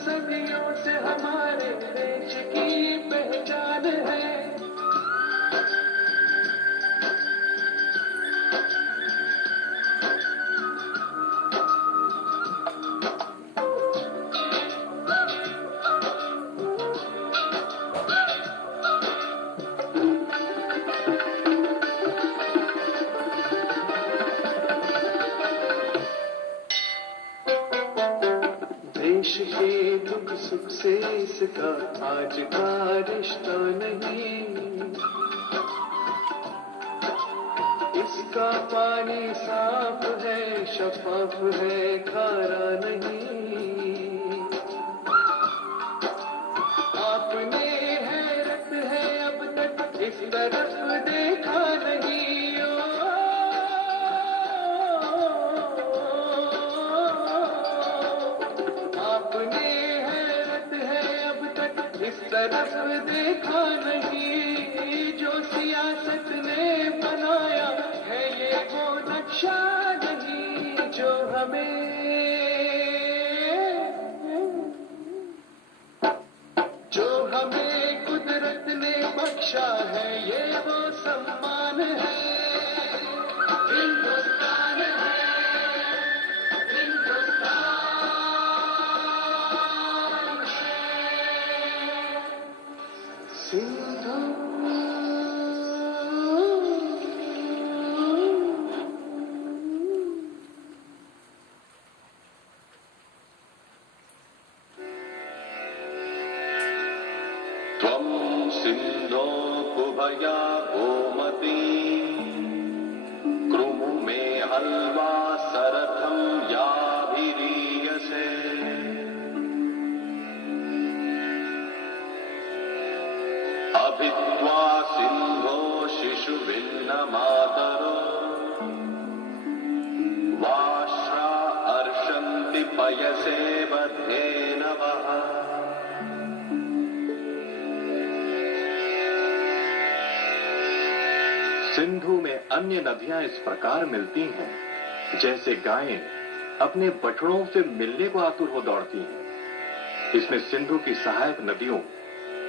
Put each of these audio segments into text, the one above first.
सदियों से हमारे देश की पहचान है। देश के दुख सुख से इसका आज का रिश्ता नहीं, इसका पानी साफ है, शफाफ है, खारा नहीं। आपने हैरत है अब तक इस तरफ देखा नहीं। आपने हैरत है अब तक इस तरफ देखा नहीं। जो सियासत ने बनाया है ये वो नक्शा नहीं, जो हमें कुदरत ने बख्शा है ये वो सम्मान है। हिंदुस्तान है, हिंदुस्तान सिंधु। त्वं सिन्धो कुभया गोमती कृमु मे हल्वा सरथं याभिरीयसे। अभित्वा सिन्धो शिशुभिन्नमातरो वाश्रा अर्षन्ति पयसे बध्ये नवः। सिंधु में अन्य नदियां इस प्रकार मिलती हैं जैसे गायें अपने बछड़ों से मिलने को आतुर हो दौड़ती हैं। इसमें सिंधु की सहायक नदियों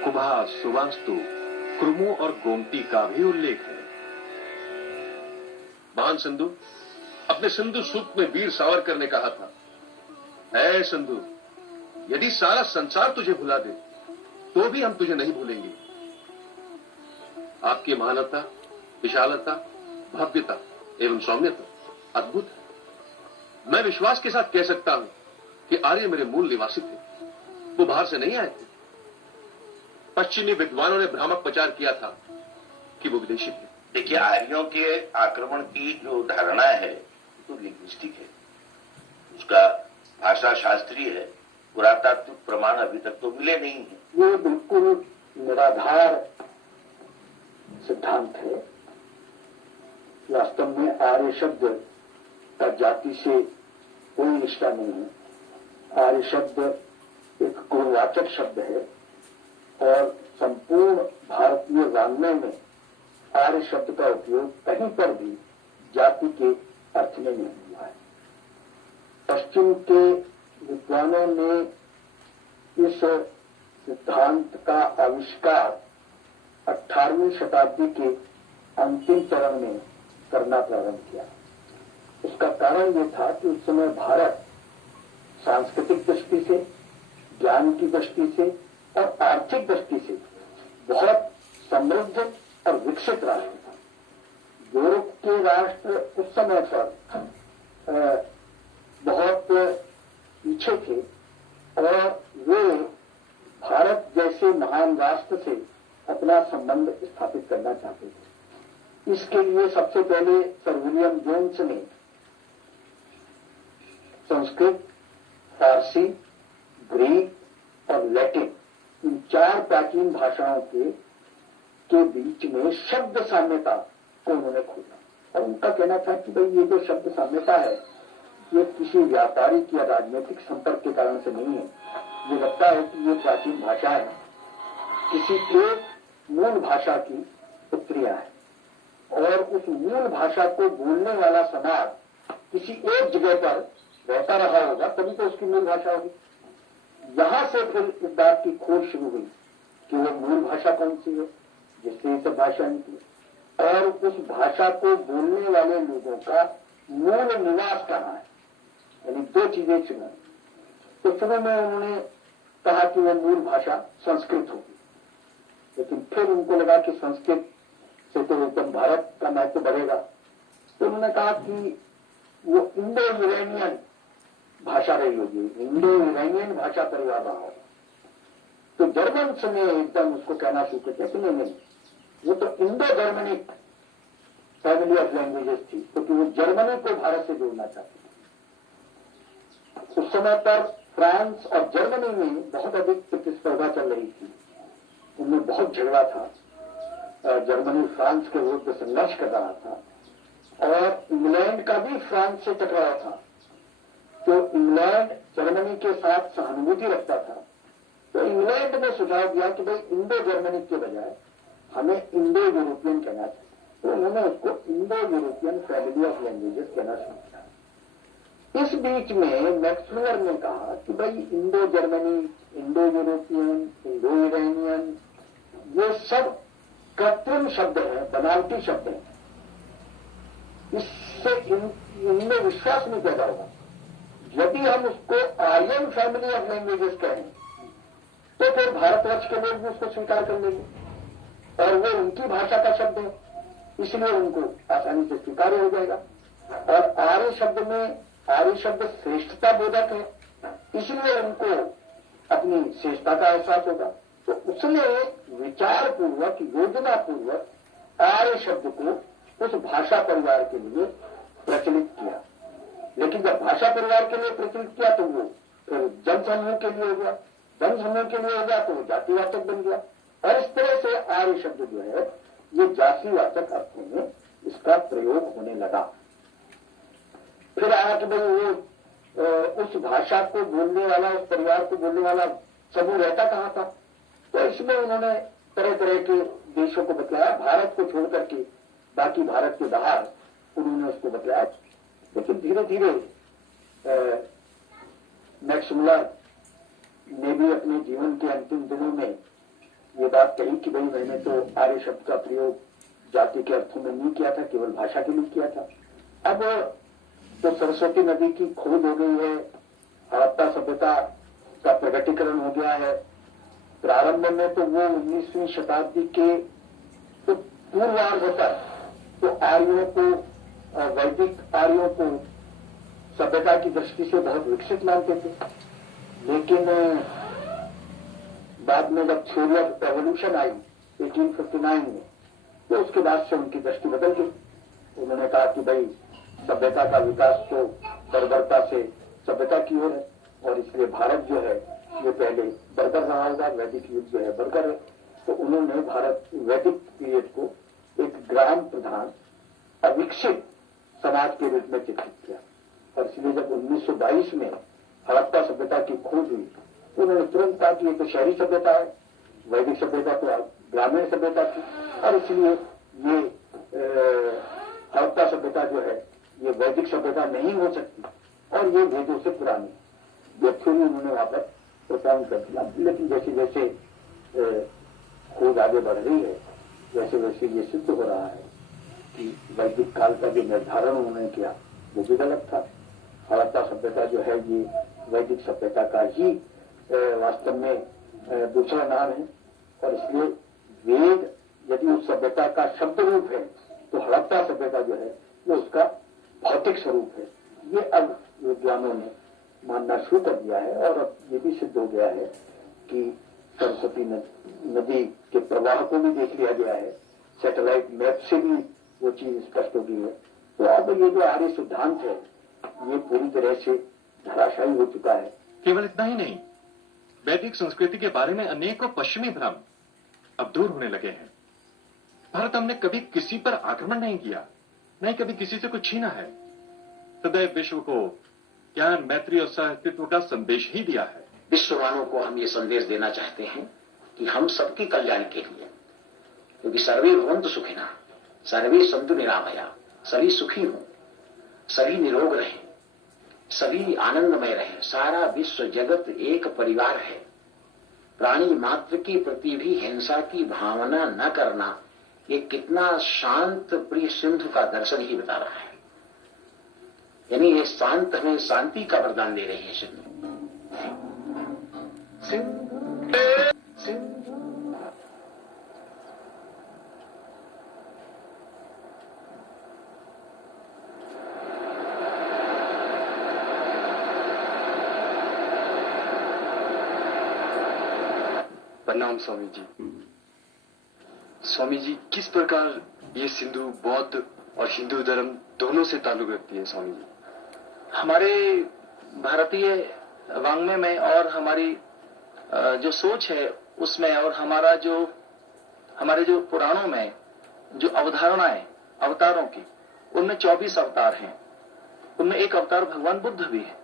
कुभा, सुवास्तु, कृमु और गोमती का भी उल्लेख है। महान सिंधु, अपने सिंधु सूक्त में वीर सावरकर ने कहा था, ऐ सिंधु, यदि सारा संसार तुझे भुला दे तो भी हम तुझे नहीं भूलेंगे। आपकी महानता, विशालता, भव्यता एवं सौम्यता अद्भुत है। मैं विश्वास के साथ कह सकता हूं कि आर्य मेरे मूल निवासी थे, वो बाहर से नहीं आए थे। पश्चिमी विद्वानों ने भ्रामक प्रचार किया था कि वो विदेशी थे। देखिए, आर्यों के आक्रमण की जो धारणा है तो लिंग्विस्टिक है, उसका भाषा शास्त्रीय है, पुरातात्विक प्रमाण अभी तक तो मिले नहीं है। ये बिल्कुल निराधार सिद्धांत है। वास्तव में आर्य शब्द का जाति से कोई रिश्ता नहीं है। आर्य शब्द एक गुणवाचक शब्द है और संपूर्ण भारतीय वाङ्मय में आर्य शब्द का उपयोग कहीं पर भी जाति के अर्थ में नहीं हुआ है। पश्चिम के विद्वानों ने इस सिद्धांत का आविष्कार 18वीं शताब्दी के अंतिम चरण में करना प्रारंभ किया। उसका कारण यह था कि उस समय भारत सांस्कृतिक दृष्टि से, ज्ञान की दृष्टि से और आर्थिक दृष्टि से बहुत समृद्ध और विकसित राष्ट्र था। यूरोप के राष्ट्र उस समय पर बहुत पीछे थे और वे भारत जैसे महान राष्ट्र से अपना संबंध स्थापित करना चाहते थे। इसके लिए सबसे पहले सर विलियम जोन्स ने संस्कृत, फारसी, ग्रीक और लैटिन इन 4 प्राचीन भाषाओं के बीच में शब्द साम्यता को उन्होंने खोजा। और उनका कहना था कि भाई ये जो शब्द साम्यता है ये किसी व्यापारिक या राजनीतिक संपर्क के कारण से नहीं है। ये लगता है कि ये प्राचीन भाषा है, किसी एक मूल भाषा की पुत्रियां है और उस मूल भाषा को बोलने वाला समाज किसी एक जगह पर रहता रहा होगा तभी तो उसकी मूल भाषा होगी। यहां से फिर इस बात की खोज शुरू हुई कि वो मूल भाषा कौन सी है जिससे ये सब भाषा निकली और उस भाषा को बोलने वाले लोगों का मूल निवास कहाँ है, यानी दो चीजें चुना। तो शुरू में उन्होंने कहा कि वह मूल भाषा संस्कृत होगी, लेकिन फिर उनको लगा कि संस्कृत से तो एकदम भारत का महत्व बढ़ेगा, तो उन्होंने कहा कि वो इंडो यूरेनियन भाषा रही होगी, इंडो यूरेनियन भाषा परिवार रहा होगा। तो जर्मन ने एकदम उसको कहना शुरू किया कि नहीं, वो तो Indo Germanic family of languages थी, क्योंकि वो जर्मनी को भारत से जोड़ना चाहती थी। उस समय पर फ्रांस और जर्मनी में बहुत अधिक प्रतिस्पर्धा चल रही थी, उनमें बहुत झगड़ा था। जर्मनी फ्रांस के विरुद्ध संघर्ष कर रहा था और इंग्लैंड का भी फ्रांस से टकराव था। तो इंग्लैंड जर्मनी के साथ सहानुभूति रखता था, तो इंग्लैंड ने सुझाव दिया कि भाई इंडो जर्मनिक के बजाय हमें इंडो यूरोपियन कहना चाहिए। तो उन्होंने उसको Indo European family of languages कहना शुरू किया। इस बीच में मैक्स मुलर ने कहा कि भाई Indo Germany, Indo European, Indo Uranian ये सब कृत्रिम शब्द है, बनावटी शब्द है, इससे इनमें विश्वास नहीं पैदा होगा। यदि हम उसको आर्यन फैमिली ऑफ लैंग्वेजेस कहें तो फिर भारतवर्ष के लोग भी उसको स्वीकार कर लेंगे और वो उनकी भाषा का शब्द है, इसलिए उनको आसानी से स्वीकार हो जाएगा। और आर्य शब्द में आर्य शब्द श्रेष्ठता बोधक है, इसलिए उनको अपनी श्रेष्ठता का एहसास होगा। तो उसने विचार पूर्वक, योजना पूर्वक आर्य शब्द को उस भाषा परिवार के लिए प्रचलित किया। लेकिन जब भाषा परिवार के लिए प्रचलित किया तो वो फिर जनसमूह के लिए हो गया, जनसमूह के लिए हो गया तो वो जातिवाचक बन गया और इस तरह से आर्य शब्द जो है ये जातिवाचक अर्थों में इसका प्रयोग होने लगा। फिर आया कि भाई वो उस भाषा को बोलने वाला, उस परिवार को बोलने वाला समूह रहता कहां था, तो इसमें उन्होंने तरह तरह के देशों को बतलाया, भारत को छोड़ करके बाकी भारत के बाहर उन्होंने उसको बतलाया। लेकिन धीरे धीरे मैक्स मुलर ने भी अपने जीवन के अंतिम दिनों में ये बात कही कि भाई मैंने तो आर्य शब्द का प्रयोग जाति के अर्थों में नहीं किया था, केवल भाषा के लिए किया था। अब तो सरस्वती नदी की खोज हो गई है, हड़प्पा सभ्यता का प्रगटीकरण हो गया है। प्रारंभ में तो वो 19वीं शताब्दी के तो पूर्वार्ध तक तो आर्यों को, वैदिक आर्यों को सभ्यता की दृष्टि से बहुत विकसित मानते थे, लेकिन बाद में जब थ्योरी ऑफ एवोल्यूशन आई 1859 में, तो उसके बाद से उनकी दृष्टि बदल गई। उन्होंने कहा कि भाई सभ्यता का विकास तो बर्बरता से सभ्यता की ओर है और इसलिए भारत जो है ये पहले बर्बर रहा होगा, वैदिक युग जो है बर्बर है। तो उन्होंने भारत वैदिक पीरियड को एक ग्राम प्रधान अविकसित समाज के रूप में चित्रित किया और इसलिए जब 1922 में हड़प्पा सभ्यता की खोज हुई तो उन्होंने तुरंत कहा कि ये तो शहरी सभ्यता है, वैदिक सभ्यता तो ग्रामीण सभ्यता थी और इसलिए ये हड़प्पा सभ्यता जो है ये वैदिक सभ्यता नहीं हो सकती और ये वेदों से पुरानी। ये थ्योरी उन्होंने वहां पर प्रसारण कर दिया। लेकिन जैसे जैसे खोज आगे बढ़ रही है वैसे वैसे ये सिद्ध हो रहा है कि वैदिक काल का जो निर्धारण उन्होंने किया वो भी गलत था। हड़प्पा सभ्यता जो है ये वैदिक सभ्यता का ही वास्तव में दूसरा नाम है और इसलिए वेद यदि उस सभ्यता का शब्द रूप है तो हड़प्पा सभ्यता जो है वो उसका भौतिक स्वरूप है। ये अब विद्वानों ने मानना शुरू कर दिया है और अब ये भी सिद्ध हो गया है कि सरस्वती नदी के प्रवाह को भी देख लिया गया है, सैटेलाइट मैप से भी वो चीज स्पष्ट हो गई है। तो अब ये जो आर्य सिद्धांत है ये पूरी तरह से धराशायी हो चुका है। केवल इतना ही नहीं, वैदिक संस्कृति के बारे में अनेकों पश्चिमी भ्रम अब दूर होने लगे हैं। भारत हमने कभी किसी पर आक्रमण नहीं किया, नहीं कभी किसी से कुछ छीना है। सदैव विश्व को ज्ञान, मैत्री और सहअस्तित्व का संदेश ही दिया है। विश्ववानों को हम ये संदेश देना चाहते हैं कि हम सबके कल्याण के लिए, क्योंकि सर्वे भवन्तु सुखिनः, सर्वे सन्तु निरामया, सभी सुखी हों, सभी निरोग रहें, सभी आनंदमय रहें। सारा विश्व जगत एक परिवार है। प्राणी मात्र के प्रति भी हिंसा की भावना न करना, ये कितना शांत प्रिय सिंधु का दर्शन ही बता रहा है। यानी ये शांत हमें शांति का वरदान दे रही है सिंधु। प्रणाम स्वामी जी। स्वामी जी, किस प्रकार ये सिंधु बौद्ध और हिंदू धर्म दोनों से ताल्लुक रखती है स्वामी जी? हमारे भारतीय वाङ्मय में और हमारी जो सोच है उसमें, और हमारे जो पुराणों में जो अवधारणाएं अवतारों की, उनमें 24 अवतार हैं। उनमें एक अवतार भगवान बुद्ध भी है।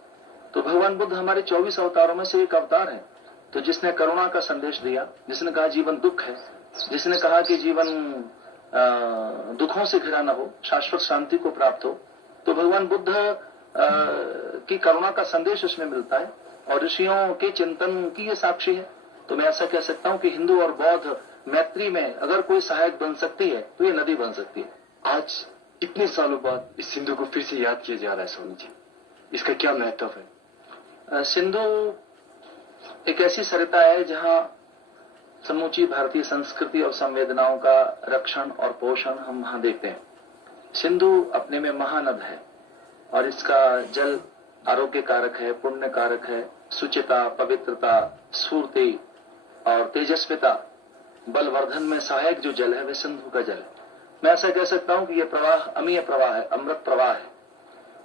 तो भगवान बुद्ध हमारे 24 अवतारों में से एक अवतार है। तो जिसने करुणा का संदेश दिया, जिसने कहा जीवन दुख है, जिसने कहा कि जीवन दुखों से घिरा न हो, शाश्वत शांति को प्राप्त हो, तो भगवान बुद्ध की करुणा का संदेश उसमें मिलता है और ऋषियों के चिंतन की ये साक्षी है। तो मैं ऐसा कह सकता हूं कि हिंदू और बौद्ध मैत्री में अगर कोई सहायक बन सकती है तो ये नदी बन सकती है। आज इतने सालों बाद इस सिंधु को फिर से याद किया जा रहा है स्वामी जी, इसका क्या महत्व है? सिंधु एक ऐसी सरिता है जहां समूची भारतीय संस्कृति और संवेदनाओं का रक्षण और पोषण हम वहां देखते हैं। सिंधु अपने में महानद है और इसका जल आरोग्य कारक है, पुण्य कारक है, सुचिता, पवित्रता, स्फूर्ति और तेजस्विता, बलवर्धन में सहायक जो जल है वह सिंधु का जल है। मैं ऐसा कह सकता हूं कि यह प्रवाह अमीय प्रवाह है, अमृत प्रवाह है।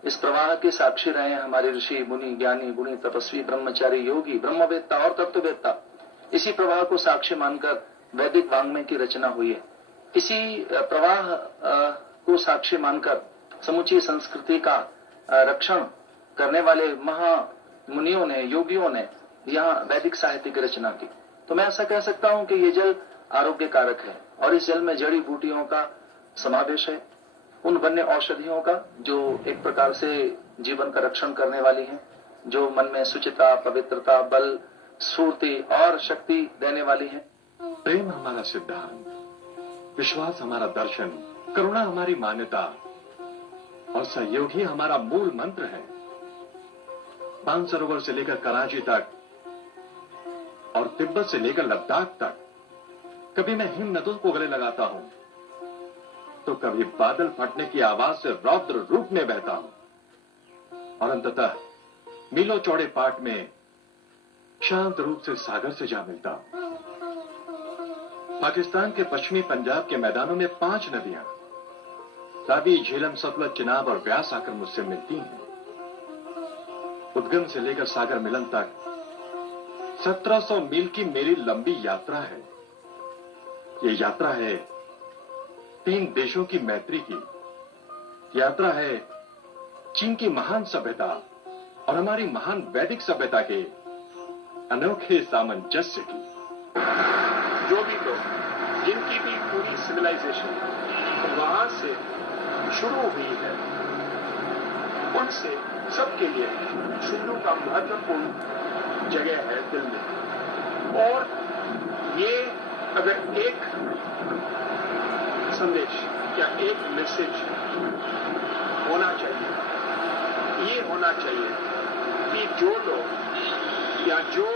इस प्रवाह के साक्षी रहे हैं हमारे ऋषि, मुनि, ज्ञानी, गुणी, तपस्वी, ब्रह्मचारी, योगी, ब्रह्मवेत्ता और तत्ववेत्ता। इसी प्रवाह को साक्षी मानकर वैदिक वाङ्मय की रचना हुई है। इसी प्रवाह को साक्षी मानकर समुची संस्कृति का रक्षण करने वाले महामुनियों ने, योगियों ने यहाँ वैदिक साहित्य की रचना की। तो मैं ऐसा कह सकता हूं कि ये जल आरोग्य कारक है और इस जल में जड़ी बूटियों का समावेश है, उन वन्य औषधियों का जो एक प्रकार से जीवन का रक्षण करने वाली हैं, जो मन में सुचिता, पवित्रता, बल, स्फूर्ति और शक्ति देने वाली हैं। प्रेम हमारा सिद्धांत, विश्वास हमारा दर्शन, करुणा हमारी मान्यता और सहयोग ही हमारा मूल मंत्र है। मानसरोवर से लेकर कराची तक और तिब्बत से लेकर लद्दाख तक कभी मैं हिम नदों को गले लगाता हूं तो कभी बादल फटने की आवाज से रौद्र रूप में बहता हूं और अंततः मीलों चौड़े पाट में शांत रूप से सागर से जा मिलता हूं। पाकिस्तान के पश्चिमी पंजाब के मैदानों में 5 नदियां रावी, झेलम, सतलज, चिनाब और व्यास आकर मुझसे मिलती हैं। उद्गम से लेकर सागर मिलन तक 1700 मील की मेरी लंबी यात्रा है। ये यात्रा है 3 देशों की मैत्री की। यात्रा है चीन की महान सभ्यता और हमारी महान वैदिक सभ्यता के अनोखे सामंजस्य की। जो भी लोग, जिनकी भी पूरी सिविलाइजेशन वहां से शुरू हुई है, उनसे सबके लिए सिंधु का महत्वपूर्ण जगह है दिल में। और ये अगर एक संदेश या एक मैसेज होना चाहिए, ये होना चाहिए कि जो लोग या जो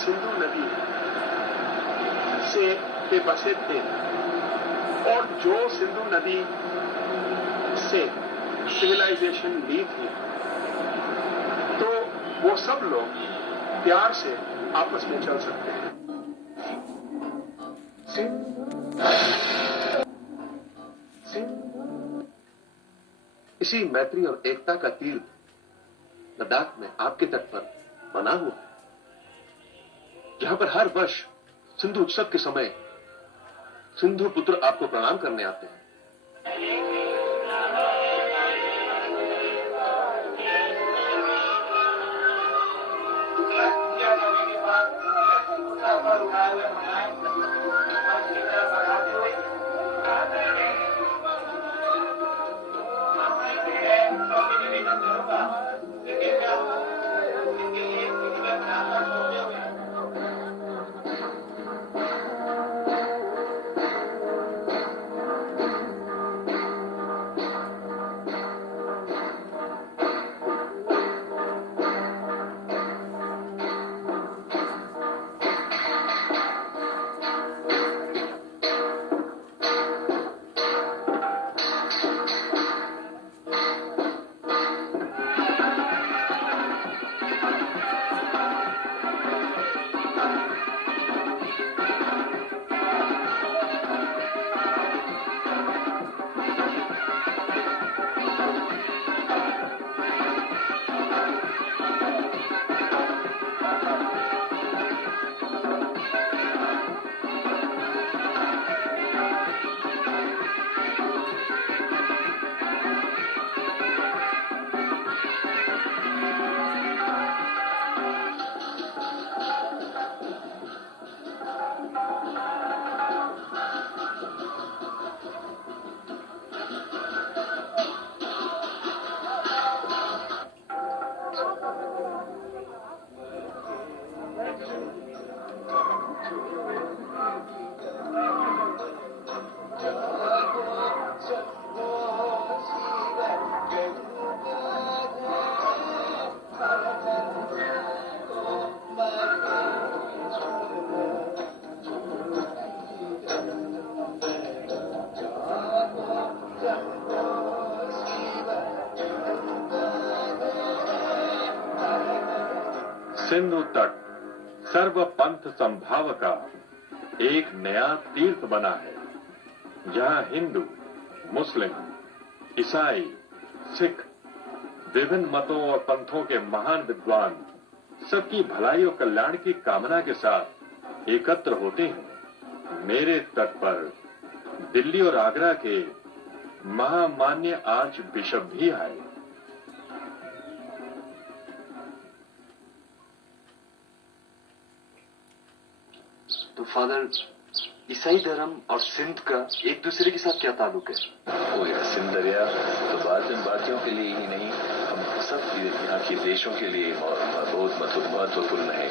सिंधु नदी से पे बसे थे और जो सिंधु नदी से सिविलाइजेशन ली थी, तो वो सब लोग प्यार से आपस में चल सकते हैं। इसी मैत्री और एकता का तीर्थ लद्दाख में आपके तट पर बना हुआ है, जहां पर हर वर्ष सिंधु उत्सव के समय सिंधु पुत्र आपको प्रणाम करने आते हैं। सिंधु तट सर्व पंथ संभाव का एक नया तीर्थ बना है, जहां हिंदू, मुस्लिम, ईसाई, सिख, विभिन्न मतों और पंथों के महान विद्वान सबकी भलाई और कल्याण की कामना के साथ एकत्र होते हैं। मेरे तट पर दिल्ली और आगरा के महामान्य आर्च बिशप भी आए। तो फादर, ईसाई धर्म और सिंध का एक दूसरे के साथ क्या ताल्लुक है? वो सिंध दरिया तो भारतीयों के लिए ही नहीं, हम सब यहाँ के देशों के लिए बहुत महत्वपूर्ण है।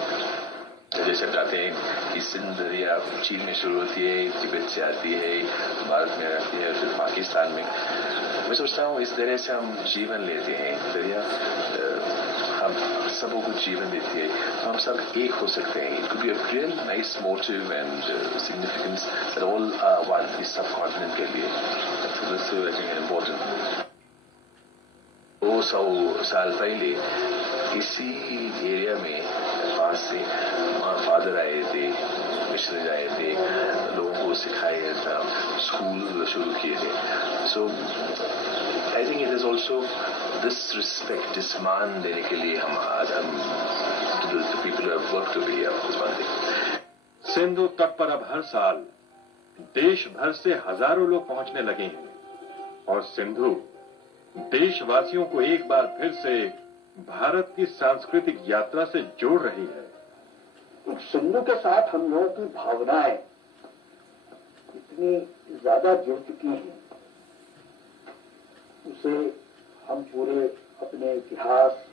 जैसे बताते हैं कि सिंध दरिया चीन में शुरू होती है, तिब्बत से आती है, भारत में आती है, फिर पाकिस्तान में। मैं सोचता हूँ इस दरिया से हम जीवन लेते हैं। दरिया हम सबों को जीवन देती है, तो हम सब एक हो सकते हैं। It could be a real nice motive and significance that all one इस सब कॉन्टिनेंट के लिए। That's I think important. 200 साल पहले इसी एरिया में पास से फादर आए थे, मिशनरी आए थे, लोगों को सिखाया था, स्कूल शुरू किए थे। So I think it is also this respect, इस मान देने के लिए हम people have work to be up. Sindhu तट पर अब हर साल देश भर से हजारों लोग पहुंचने लगे हैं और सिंधु देशवासियों को एक बार फिर से भारत की सांस्कृतिक यात्रा से जोड़ रही है। सिंधु के साथ हम लोगों की भावनाएं इतनी ज्यादा जुड़ चुकी हैं, उसे हम पूरे अपने इतिहास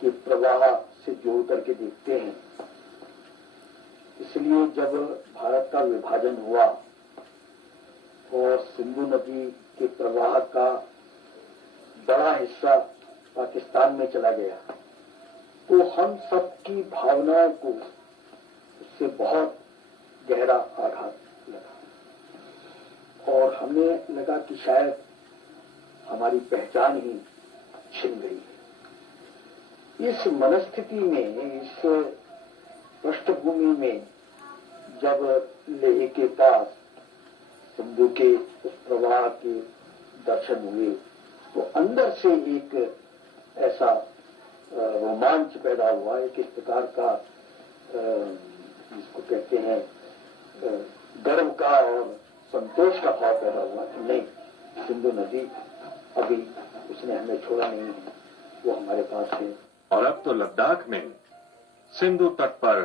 के प्रवाह से जोड़ करके देखते हैं। इसलिए जब भारत का विभाजन हुआ और सिंधु नदी के प्रवाह का बड़ा हिस्सा पाकिस्तान में चला गया, तो हम सबकी भावनाओं को उससे बहुत गहरा आघात लगा और हमें लगा कि शायद हमारी पहचान ही छिन गई है। इस मनस्थिति में, इस पृष्ठभूमि में जब लेह के पास सिंधु के उस प्रवाह के दर्शन हुए, तो अंदर से एक ऐसा रोमांच पैदा हुआ, एक इस प्रकार का जिसको कहते हैं गर्व का और संतोष का भाव पैदा हुआ कि नहीं, सिंधु नदी अभी उसने हमें छोड़ा नहीं है, वो हमारे पास है। और अब तो लद्दाख में सिंधु तट पर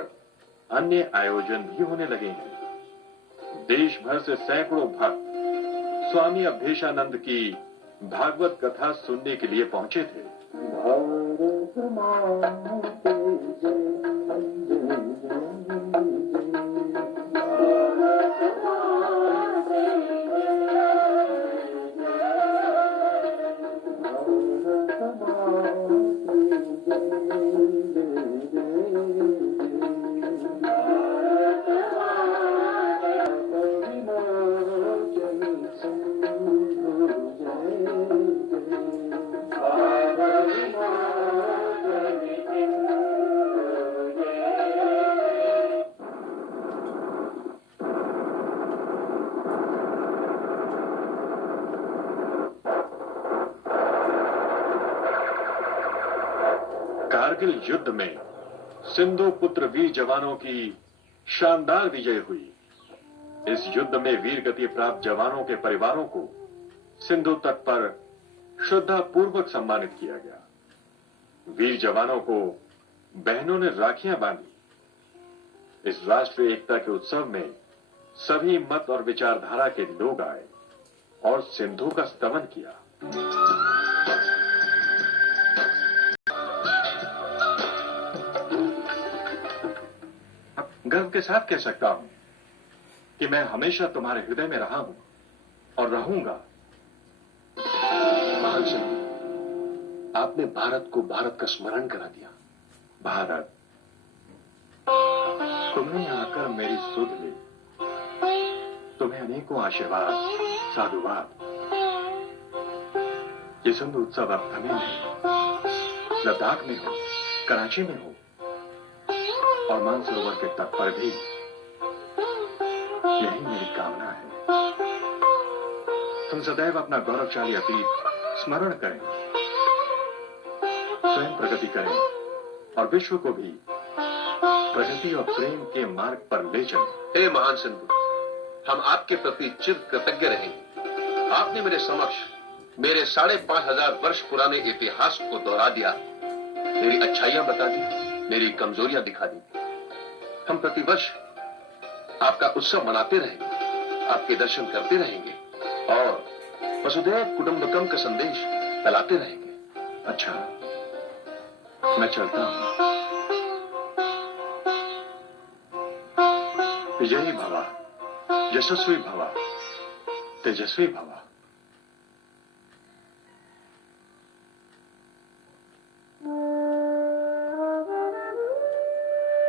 अन्य आयोजन भी होने लगे हैं। देश भर से सैकड़ों भक्त स्वामी अवधेशानंद की भागवत कथा सुनने के लिए पहुंचे थे। कारगिल युद्ध में सिंधु पुत्र वीर जवानों की शानदार विजय हुई। इस युद्ध में वीर गति प्राप्त जवानों के परिवारों को सिंधु तट पर श्रद्धा पूर्वक सम्मानित किया गया। वीर जवानों को बहनों ने राखियां बांधी। इस राष्ट्रीय एकता के उत्सव में सभी मत और विचारधारा के लोग आए और सिंधु का स्तवन किया। गर्व के साथ कह सकता हूं कि मैं हमेशा तुम्हारे हृदय में रहा हूं और रहूंगा। महान सिंधु, आपने भारत को भारत का स्मरण करा दिया। भारत, तुमने यहां आकर मेरी सुध ली। तुम्हें अनेकों आशीर्वाद, साधुवाद। ये सिंधु उत्सव अब थमे नहीं। लद्दाख में हो, कराची में हो और मानसरोवर के तट पर भी, यही मेरी कामना है। तुम सदैव अपना गौरवशाली अतीत स्मरण करें, स्वयं प्रगति करें और विश्व को भी प्रगति और प्रेम के मार्ग पर ले चलें। हे महान सिंधु, हम आपके प्रति चिर कृतज्ञ रहेंगे। आपने मेरे समक्ष मेरे 5,500 वर्ष पुराने इतिहास को दोहरा दिया, मेरी अच्छाइयां बता दी, मेरी कमजोरियां दिखा दी। हम प्रतिवर्ष आपका उत्सव मनाते रहेंगे, आपके दर्शन करते रहेंगे और वसुधैव कुटुंबकम का संदेश फैलाते रहेंगे। अच्छा, मैं चलता हूं। विजयी भवा, यशस्वी भवा, तेजस्वी भवा।